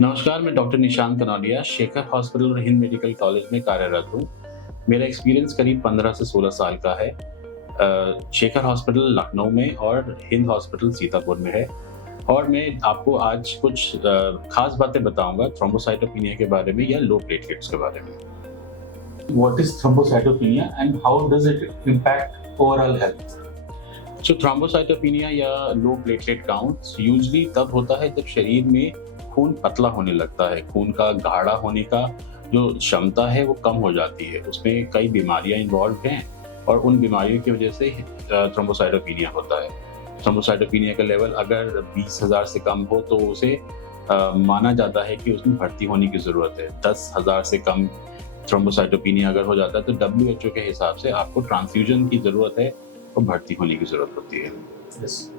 नमस्कार, मैं doctor Nishant कनौलिया Shekhar hospital और हिंद मेडिकल कॉलेज में कार्यरत हूँ। मेरा एक्सपीरियंस करीब 15 से 16 साल का है। शेखर हॉस्पिटल लखनऊ में और हिंद हॉस्पिटल सीतापुर में है और मैं आपको आज कुछ खास बातें बताऊँगा थ्रोम्बोसाइटोपेनिया के बारे में या लो प्लेटलेट्स के बारे में। What is thrombocytopenia and how does it impact overall health? Thrombocytopenia या लो प्लेटलेट काउंट्स यूजुअली तब होता है जब शरीर में खून पतला होने लगता है। खून का गाढ़ा होने का जो क्षमता है वो कम हो जाती है। उसमें कई बीमारियां इन्वॉल्व हैं और उन बीमारियों की वजह से थ्रोम्बोसाइटोपेनिया होता है। थ्रोम्बोसाइटोपेनिया का लेवल अगर 20,000 से कम हो तो उसे माना जाता है कि उसमें भर्ती होने की ज़रूरत है। 10,000 से कम थ्रोम्बोसाइटोपेनिया अगर हो जाता है तो WHO के हिसाब से आपको ट्रांसफ्यूजन की ज़रूरत है और भर्ती होने की ज़रूरत होती है। Yes.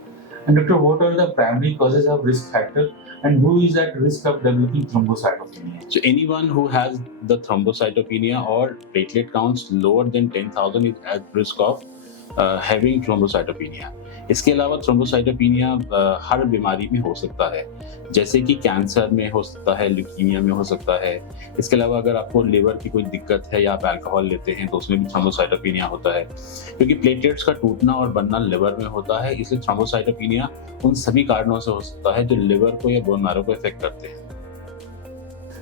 And doctor, what are the primary causes of risk factor and who is at risk of developing thrombocytopenia? So anyone who has the thrombocytopenia or platelet counts lower than 10,000 is at risk of having thrombocytopenia. इसके अलावा thrombocytopenia हर बीमारी में हो सकता है, जैसे कि cancer में हो सकता है, ल्यूकीमिया में हो सकता है। इसके अलावा अगर आपको लिवर की कोई दिक्कत है या आप अल्कोहल लेते हैं तो उसमें भी थ्रोम्बोसाइटोपेनिया होता है। क्योंकि प्लेटलेट्स का टूटना और बनना लिवर में होता है, इसलिए थ्रोम्बोसाइटोपेनिया उन सभी कारणों से हो सकता है जो लिवर को या बोन मैरो को इफेक्ट करते हैं।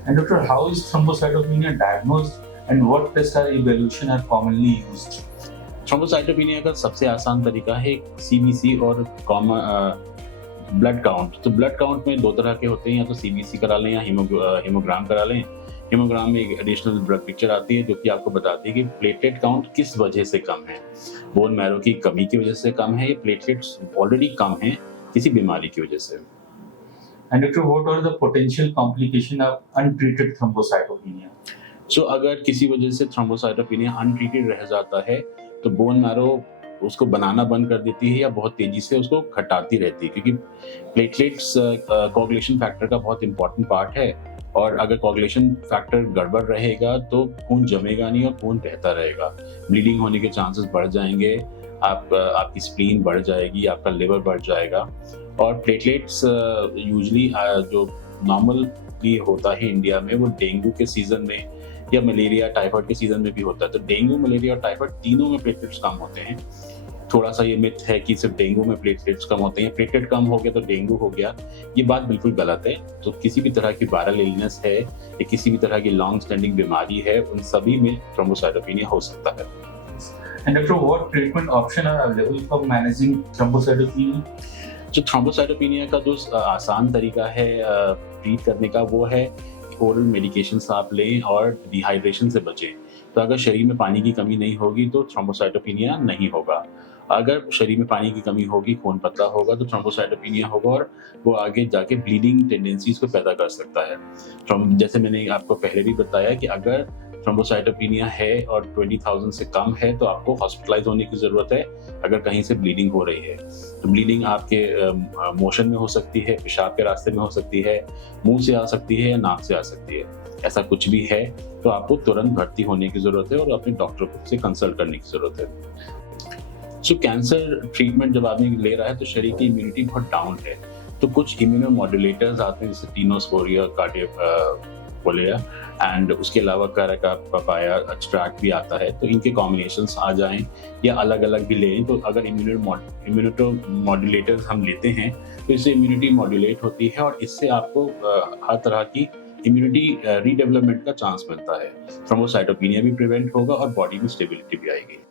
And doctor, how is thrombocytopenia diagnosed and what tests or evaluation are commonly used? Thrombocytopenia का सबसे आसान तरीका है सीबीसी और ब्लड काउंट। तो ब्लड काउंट में दो तरह के होते हैं, या तो सीबीसी करा लें या हीमोग्राम करा लें। हीमोग्राम में एक एडिशनल ब्लड पिक्चर आती है जो कि आपको बताती है कि प्लेटलेट काउंट किस वजह से कम है। बोन मैरो की कमी की वजह से कम है या प्लेटलेट्स ऑलरेडी कम हैं किसी बीमारी की वजह से। And doctor, what are the potential complication of untreated thrombocytopenia? अगर किसी वजह से थ्रोम्बोसाइटोपेनिया अनट्रीटेड रह जाता है तो बोन मैरो उसको बनाना बंद कर देती है या बहुत तेजी से उसको घटाती रहती है, क्योंकि प्लेटलेट्स कोagulation फैक्टर का बहुत इंपॉर्टेंट पार्ट है और अगर कोagulation फैक्टर गड़बड़ रहेगा तो खून जमेगा नहीं और खून बहता रहेगा। ब्लीडिंग होने के चांसेस बढ़ जाएंगे, आपकी स्प्लीन बढ़ जाएगी, आपका लिवर बढ़ जाएगा। और प्लेटलेट्स यूजुअली जो नॉर्मली होता है इंडिया में वो डेंगू के सीजन में या मलेरिया टाइफाइड के सीजन में भी होता है। तो डेंगू, मलेरिया और टाइफाइड तीनों में प्लेटलेट्स कम होते हैं। थोड़ा सा ये मिथ है कि सिर्फ डेंगू में प्लेटलेट्स कम होते हैं, प्लेटलेट कम हो गया तो डेंगू हो गया, ये बात बिल्कुल गलत है। तो किसी भी तरह की वायरल इलनेस है या किसी भी तरह की लॉन्ग स्टैंडिंग बीमारी है, उन सभी में थ्रोम्बोसाइटोपेनिया हो सकता है। And doctor, what treatment option are available for managing thrombocytopenia? जो थ्रोम्बोसाइटोपेनिया का जो आसान तरीका है ट्रीट करने का वो है ओरल मेडिकेशंस आप लें और डिहाइड्रेशन से बचें। तो अगर शरीर में पानी की कमी नहीं होगी तो थ्रोम्बोसाइटोपेनिया नहीं होगा। अगर शरीर में पानी की कमी होगी, खून पतला होगा तो थ्रोम्बोसाइटोपेनिया होगा और वो आगे जाके ब्लीडिंग टेंडेंसीज को पैदा कर सकता है। जैसे मैंने आपको पहले भी बताया कि अगर थ्रोम्बोसाइटोपेनिया है और 20,000 से कम है तो आपको हॉस्पिटलाइज होने की ज़रूरत है अगर कहीं से ब्लीडिंग हो रही है। तो ब्लीडिंग आपके मोशन में हो सकती है, पेशाब के रास्ते में हो सकती है, मुंह से आ सकती है या नाक से आ सकती है। ऐसा कुछ भी है तो आपको तुरंत भर्ती होने की ज़रूरत है और अपने डॉक्टर से कंसल्ट करने की ज़रूरत है। कैंसर ट्रीटमेंट जब आदमी ले रहा है तो शरीर की इम्यूनिटी बहुत डाउन है, तो कुछ इम्यूनोमॉड्यूलेटर्स आते हैं जैसे टिनोस्पोरिया, कार्डियोपोलिया एंड उसके अलावा करका पपाया एक्सट्रैक्ट भी आता है। तो इनके कॉम्बिनेशंस आ जाएं या अलग अलग भी लें, तो अगर इम्यूनोमॉड्यूलेटर्स हम लेते हैं तो इससे इम्यूनिटी मॉड्यूलेट होती है और इससे आपको हर तरह की इम्यूनिटी रीडेवलपमेंट का चांस मिलता है। थ्रोम्बोसाइटोपेनिया भी प्रिवेंट होगा और बॉडी में स्टेबिलिटी भी आएगी।